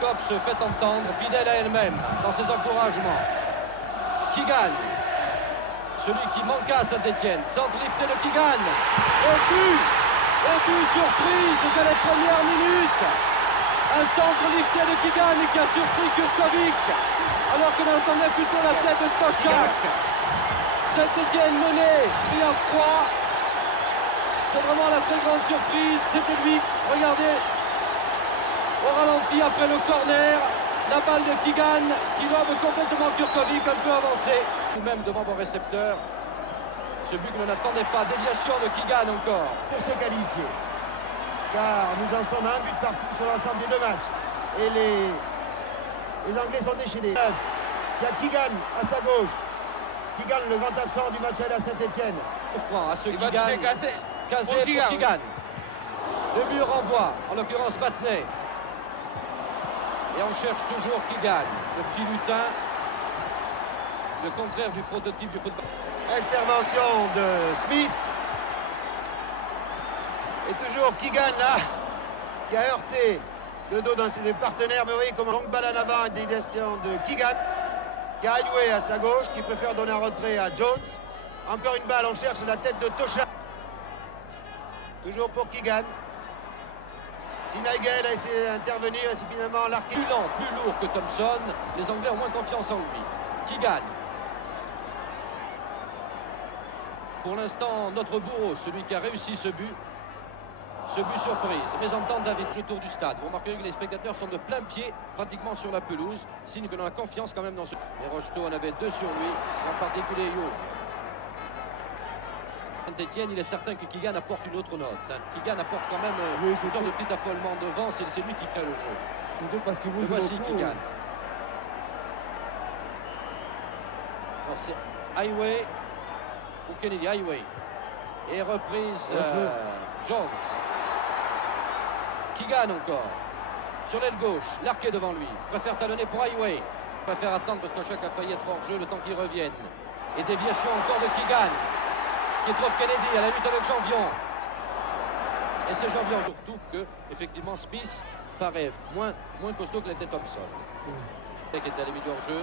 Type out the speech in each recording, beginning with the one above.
Jacob se fait entendre, fidèle à elle-même dans ses encouragements. Keegan, celui qui manqua à Saint-Etienne, centre lifté de Keegan. Et but surprise dès les premières minutes. Un centre lifté de Keegan qui a surpris Kurkovic, alors que l'on entendait plutôt la tête de Toshak. Saint-Etienne menait, pris à froid. C'est vraiment la très grande surprise, c'était lui. Regardez, au ralenti après le corner, la balle de Keegan qui lobe complètement Kurkovic, un peu avancé. Nous-mêmes devant vos récepteurs, ce but que l'on n'attendait pas, déviation de Keegan encore. Pour se qualifier, car nous en sommes à un but partout sur l'ensemble des deux matchs. Et les Anglais sont déchaînés. Il y a Keegan à sa gauche. Keegan, le grand absent du match à Saint-Etienne. À ce Keegan, casé pour Keegan. Le but renvoie, en l'occurrence Batney. Et on cherche toujours Keegan, le petit lutin, le contraire du prototype du football. Intervention de Smith. Et toujours Keegan là, qui a heurté le dos d'un de ses partenaires. Mais vous voyez comment longue balle en avant, une déviation de Keegan, qui a Highway à sa gauche, qui préfère donner un retrait à Jones. Encore une balle, on cherche la tête de Tosha. Toujours pour Keegan. Si Nigel a essayé d'intervenir, et c'est finalement l'arqué. Plus lent, plus lourd que Thompson, les Anglais ont moins confiance en lui. Keegan. Pour l'instant, notre bourreau, celui qui a réussi ce but surprise. Mésentente d'un autour du stade. Vous remarquerez que les spectateurs sont de plein pied, pratiquement sur la pelouse, signe que l'on a confiance quand même dans ce... Et Rocheteau en avait deux sur lui, en particulier Yo. Saint-Etienne, il est certain que Keegan apporte une autre note. Keegan apporte quand même une sorte de petit affolement devant, c'est lui qui crée le jeu. Surtout parce que vous voici Keegan. Bon, c'est Highway ou Kennedy, Highway. Et reprise Jones. Keegan encore. Sur l'aile gauche, l'arqué devant lui. Préfère talonner pour Highway. Préfère attendre parce que chaque a failli être hors jeu le temps qu'il revienne. Et déviation encore de Keegan, qui trouve Kennedy à la lutte avec Janvion. Et c'est Janvion surtout que, effectivement, Smith paraît moins costaud que l'était Thompson. Qui était à la milieu hors jeu.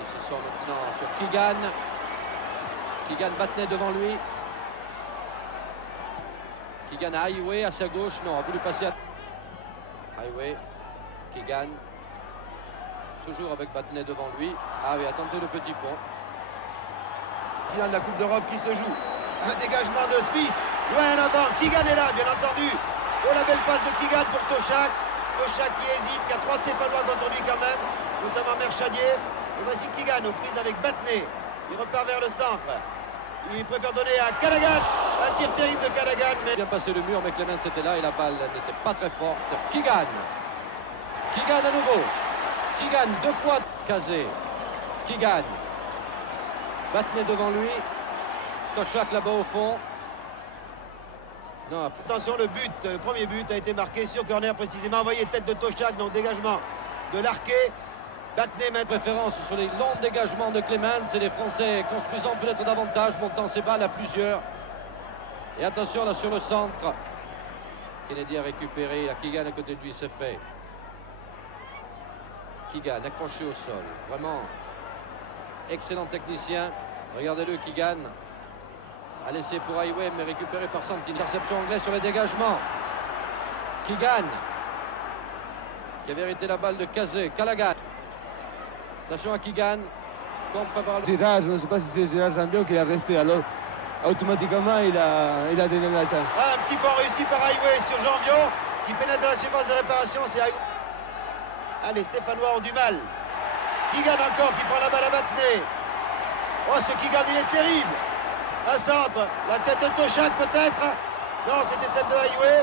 Ils se sont maintenant sur Keegan. Keegan Batney devant lui. Keegan à Highway à sa gauche. Non, a voulu passer à Highway. Keegan. Toujours avec Batney devant lui. Ah oui, attendez le petit pont. Finale de la Coupe d'Europe qui se joue. Un dégagement de Smith. Loin en avant. Keegan est là, bien entendu. Oh, la belle passe de Keegan pour Toshak. Toshak qui hésite, qui a trois Stéphanois contre lui quand même, notamment Merchadier. Et voici Keegan aux prises avec Batney. Il repart vers le centre. Il préfère donner à Callaghan. Un tir terrible de Callaghan. Mais... Bien passé le mur, mais Clemens était là et la balle n'était pas très forte. Keegan. Keegan à nouveau. Keegan deux fois casé. Keegan. Batney devant lui. Toshak là-bas au fond. Non, attention, le premier but a été marqué sur corner précisément. Vous voyez, tête de Toshak, donc dégagement de l'arqué. Batney met préférence sur les longs dégagements de Clemens et les Français construisant peut-être davantage, montant ses balles à plusieurs. Et attention là sur le centre. Kennedy a récupéré, à Keegan à côté de lui, c'est fait. Keegan accroché au sol. Vraiment excellent technicien. Regardez-le, Keegan a laissé pour Highway, mais récupéré par Santini. Interception anglaise sur les dégagements. Keegan qui avait hérité la balle de Kazé. Callaghan. Attention à Keegan. Contre favorable. C'est rare, je ne sais pas si c'est Gérard Janvion qui a resté, alors automatiquement il a donné la chance. Ah, un petit point réussi par Highway sur Janvion qui pénètre dans la surface de réparation, c'est Highway. Ah, les Stéphanois ont du mal. Keegan encore qui prend la balle à Batney. Oh, ce Keegan, il est terrible. Un centre, la tête de Toshak peut-être. Non, c'était celle de Highway.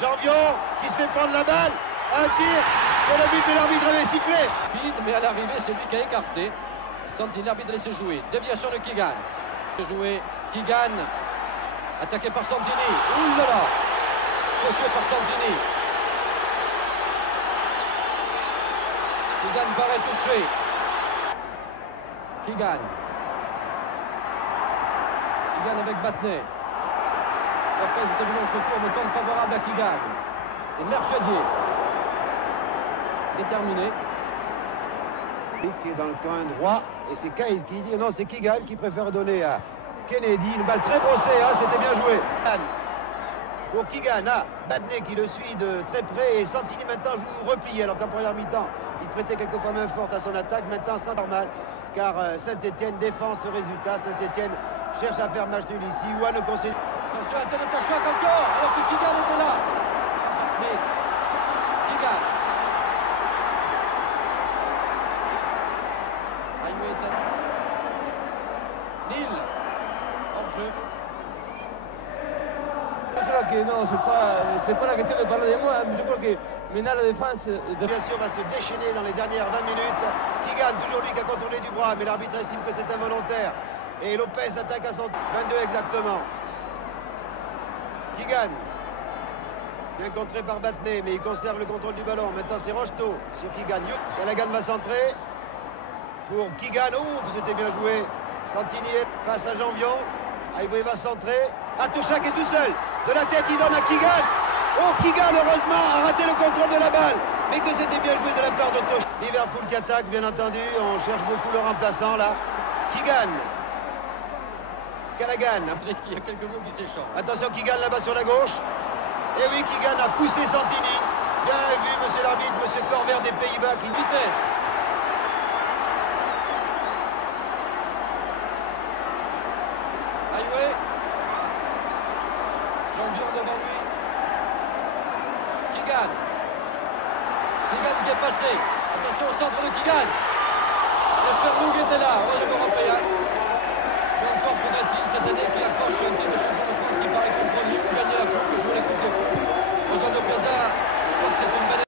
Janvion qui se fait prendre la balle. Un tir, c'est le but, mais l'arbitre avait sifflé. Mais à l'arrivée, c'est lui qui a écarté. Santini, l'arbitre a laissé jouer. Déviation de Keegan. Jouer Keegan, attaqué par Santini. Ouh là là, touché par Santini. Keegan paraît touché. Keegan avec Batney. Après, c'était venu au secours, mais compte favorable à Keegan. Et Merchadier. déterminé. Qui est dans le coin droit, et c'est Kaïs qui dit non, c'est Keegan qui préfère donner à Kennedy une balle très brossée, hein, c'était bien joué. Pour Keegan, Badney qui le suit de très près, et Santini maintenant joue replié, alors qu'en première mi-temps il prêtait quelquefois main forte à son attaque. Maintenant c'est normal, car Saint-Etienne défend ce résultat. Saint-Etienne cherche à faire match nul ici ou à ne concéder. Attention à Tanoukachak encore, alors que Keegan était là. Smith, Keegan. Nil, hors-jeu. Je crois que non, c'est pas la question de parler de moi. Je crois que maintenant la défense. Bien sûr, va se déchaîner dans les dernières 20 minutes. Keegan, toujours lui qui a contourné du bras, mais l'arbitre estime que c'est involontaire. Et Lopez attaque à son 22 exactement. Keegan, bien contré par Batney, mais il conserve le contrôle du ballon. Maintenant c'est Rocheteau sur Keegan. Callaghan va centrer pour Keegan. Oh, c'était bien joué. Santini face à Janvion. Aïboué va centrer. Atochak est tout seul. De la tête, il donne à Keegan. Oh, Keegan, heureusement, a raté le contrôle de la balle. Mais que c'était bien joué de la part de Tochak. Liverpool qui attaque, bien entendu. On cherche beaucoup le remplaçant, là. Keegan. Callaghan. Il y a quelques mots qui s'échangent. Attention, Keegan là-bas sur la gauche. Et oui, Keegan a poussé Santini. Bien vu, monsieur l'arbitre, monsieur Corvert des Pays-Bas qui... Vitesse. Highway. Janvion devant lui. Keegan. Keegan qui est passé. Attention au centre de Keegan. Le Ferloug était là. Heureusement européen. Mais encore faudrait-il cette année qu'il accroche un titre de champion de France qui paraît contre lui pour gagner la coupe et jouer la coupe de coupe. Besoin de Plaza, je crois que c'est une belle